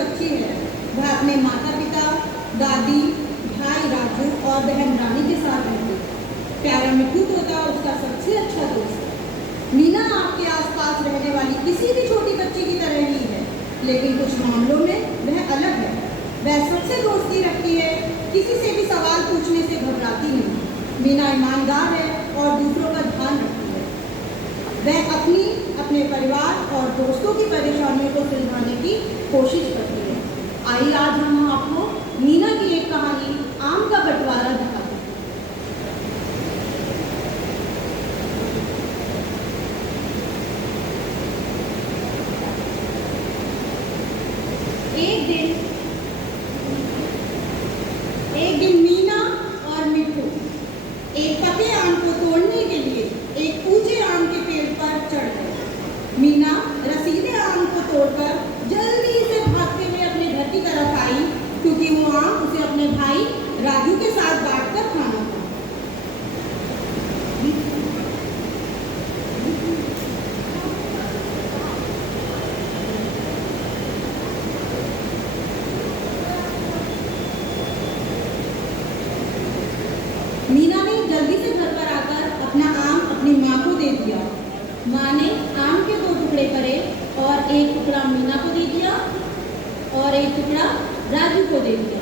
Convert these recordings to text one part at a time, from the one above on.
बच्ची है वह अपने माता पिता, दादी, भाई राजू और बहन रानी के साथ रहती है। प्यारा मिट्टू तोता उसका सबसे अच्छा दोस्त है। मीना आपके आसपास रहने वाली किसी भी छोटी बच्ची की तरह ही है, लेकिन कुछ मामलों में वह अलग है। वह सबसे दोस्ती रखती है, किसी से भी सवाल पूछने से घबराती नहीं। मीना ईमानदार है और दूसरों का ध्यान रखती है। वह अपने परिवार और दोस्तों की परेशानियों को सुलझाने की कोशिश करती है। आइए आज हम आपको मीना की एक कहानी आम का बंटवारा दिखाते हैं। एक दिन मीना और मिट्टू एक पके आम को तोड़ने के लिए एक ऊंचे आम के पेड़ पर चढ़ गए। मीना रसीले आम को तोड़कर जल्दी से भागते हुए अपने घर की तरफ आई, क्योंकि वो आम उसे अपने भाई राजू के साथ बांटकर खाना था। मीना ने जल्दी से घर पर आकर अपना आम अपनी माँ को दे दिया। माँ ने आम के 2 टुकड़े करे और एक टुकड़ा मीना को दे दिया और एक टुकड़ा राजू को दे दिया।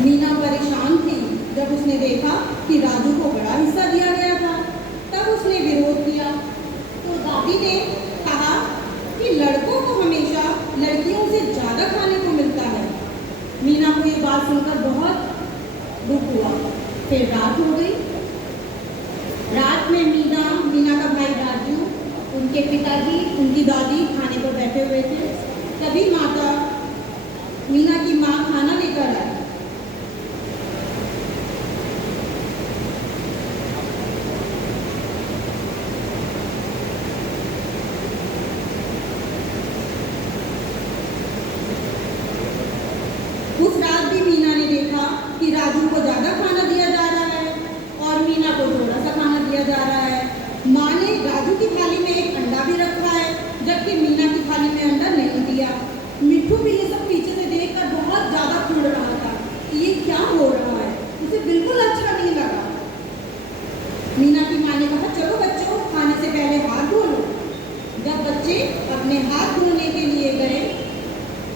मीना परेशान थी जब उसने देखा कि राजू को बड़ा हिस्सा दिया गया था। तब उसने विरोध किया तो दादी ने कहा कि लड़कों को हमेशा लड़कियों से ज़्यादा खाने को मिलता है। मीना को ये बात सुनकर बहुत दुख हुआ। फिर रात हो गई। रात में मीना का भाई राजू, उनके पिताजी, उनकी दादी खाने पर बैठे हुए थे। तभी मीना की माँ खाना लेकर आई। उस रात भी मीना ने देखा कि राजू को ज़्यादा खाना दिया जा रहा है और मीना को थोड़ा सा खाना दिया जा रहा है। माँ ने राजू की थाली में एक अंडा भी रखा है, जबकि मीना की थाली में अंडा नहीं दिया। मिट्टू भी ये सब पीछे से देखकर बहुत ज़्यादा फूल रहा था कि ये क्या हो रहा है। उसे बिल्कुल अच्छा नहीं लगा। मीना की माँ ने कहा, चलो बच्चों, खाने से पहले हाथ धो लो। जब बच्चे अपने हाथ धोने के लिए गए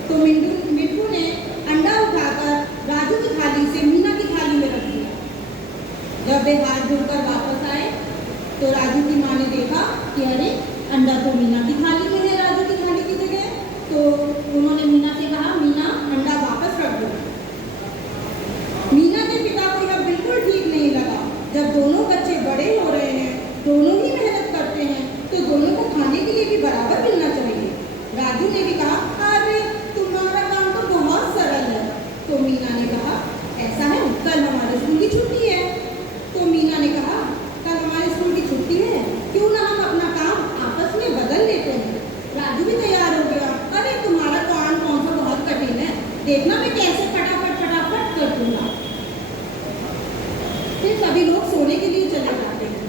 तो मिट्टू ने अंडा उठाकर राजू की थाली से मीना की थाली में रख दिया। जब वे हाथ धोकर वापस आए तो राजू की माँ ने देखा कि अरे, अंडा तो मीना की थाली में है राजू की थाली की जगह। तो उन्होंने मीना से कहा, मीना, अंडा वापस रख दो। मीना के पिता को यह बिल्कुल ठीक नहीं लगा। जब दोनों बच्चे बड़े हो रहे हैं, दोनों ही मेहनत करते हैं, तो दोनों को खाने के लिए भी बराबर मिलना चाहिए। राजू ने भी कहा, अरे तुम्हारा काम तो बहुत सरल है। तो मीना ने कहा, ऐसा है, कल हमारे स्कूल की छुट्टी है। तो मीना ने कहा, कल हमारे स्कूल की छुट्टी है, क्यों ना हम अपना काम आपस में बदल लेते हैं। राजू भी तैयार हो गया। अरे तुम्हारा काम कौन सा बहुत कठिन है, देखना मैं कैसे फटाफट कर दूंगा। फिर सभी लोग सोने के लिए चले जाते हैं।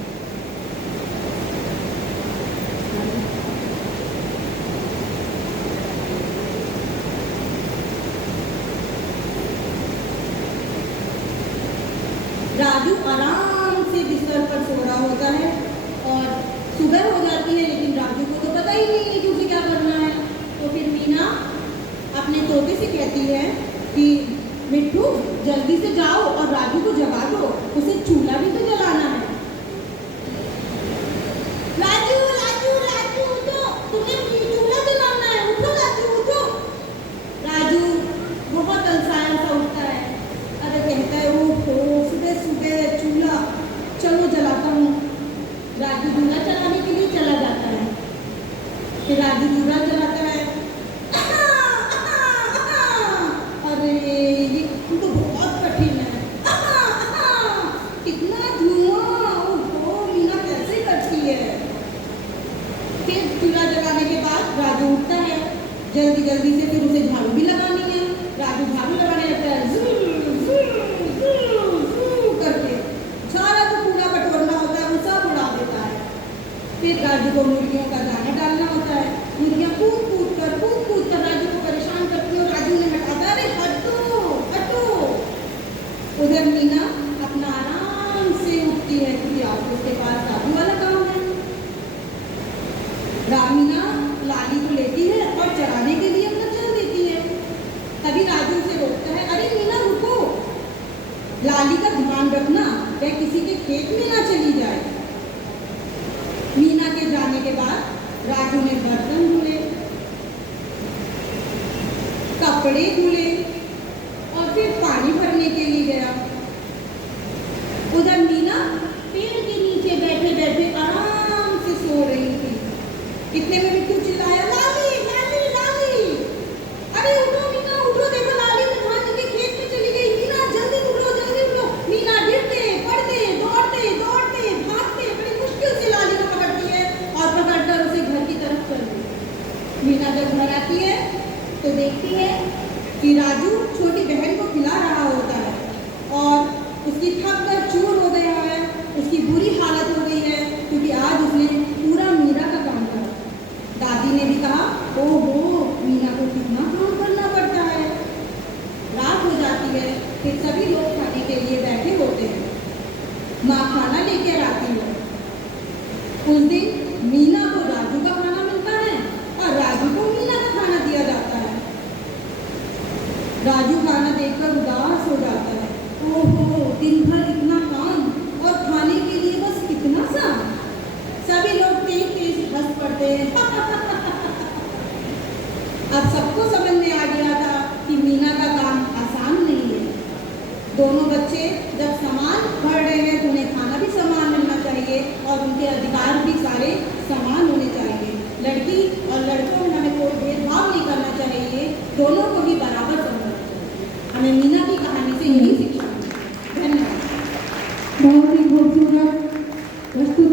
राजू आराम से बिस्तर पर सो रहा होता है और सुबह हो जाती है, लेकिन राजू को तो पता ही नहीं है कि उसे क्या करना है। तो फिर मीना अपने तोते से कहती है कि मिट्टू, जल्दी से जाओ और राजू को जगा दो, उसे चूल्हा भी तो जलाना है। राजू राजू राजू उठो, तुम्हें चूल्हा जलाना है, उठो राजू उठो। राजू बहुत अलसाया सा उठता है। अरे कहता है, ओहो, सुबह सुबह चूल्हा, चलो जलाता हूँ। राजू चूल्हा जलाने के लिए चला जाता है। फिर राजू चूल्हा जलाता है। अरे ये तो बहुत कठिन है। कितना धुआं, ओहो, मीना कैसे करती है। फिर चूल्हा जलाने के बाद राजू उठता है जल्दी जल्दी से। फिर उसे झाड़ू भी लगानी है। राजू झाड़ू लगाने लगता है, उधर मीना अपना आराम से उठती है क्योंकि आज उसके पास शादी वाला काम है। मीना लाली को लेती है और चराने के लिए अपना चल देती है। तभी राजू उसे रोकता है, अरे मीना रुको, लाली का ध्यान रखना, वह किसी के खेत में ना चली जाए। मीना के जाने के बाद राजू ने बर्तन धुले, कपड़े धुले और फिर पानी भरने के लिए गया। उधर मीना पेड़ के नीचे बैठे बैठे आराम से सो रही थी। इतने में बिट्टू चिल्लाया, लाली लाली लाली, अरे उठो मीना उठो, देखो लाली धान के खेत में चली गई। मीना जल्दी उठो जल्दी उठो। मीना गिरते पड़ते दौड़ते दौड़ते भागते बड़ी मुश्किल से लाली को पकड़ती है और पकड़कर उसे घर की तरफ चल गई। मीना जब घर आती है तो देखती है कि राजू छोटी बहन को खिला रहा होता है और उसकी थक कर चूर हो गया है, उसकी बुरी हालत हो गई है क्योंकि आज उसने पूरा मीरा का काम करा। दादी ने भी कहा, ओहो मीना को कितना काम करना पड़ता है। रात हो जाती है, फिर सभी लोग खाने के लिए बैठे होते हैं। माँ खाना लेकर आती है। उस दिन मीना को राजू का खाना मिलता है और राजू को मीना का खाना दिया जाता है। राजू खाना देखकर उदास हो जाता है, ओहो दिन भर इतना काम और खाने के लिए बस कितना सा। सभी लोग तेज तेज हंस पड़ते हैं। अब सबको समझ में आ गया था कि मीना का काम आसान नहीं है। दोनों बच्चे जब समान पढ़ रहे हैं तो उन्हें खाना भी समान मिलना चाहिए और उनके अधिकार भी सारे समान होने चाहिए। लड़की और लड़कों में हमें कोई भेदभाव नहीं करना चाहिए, दोनों को भी बराबर समझना चाहिए। हमें मीना की कहानी से यही शिक्षा मिली। धन्यवाद। बहुत ही खूबसूरत प्रस्तुति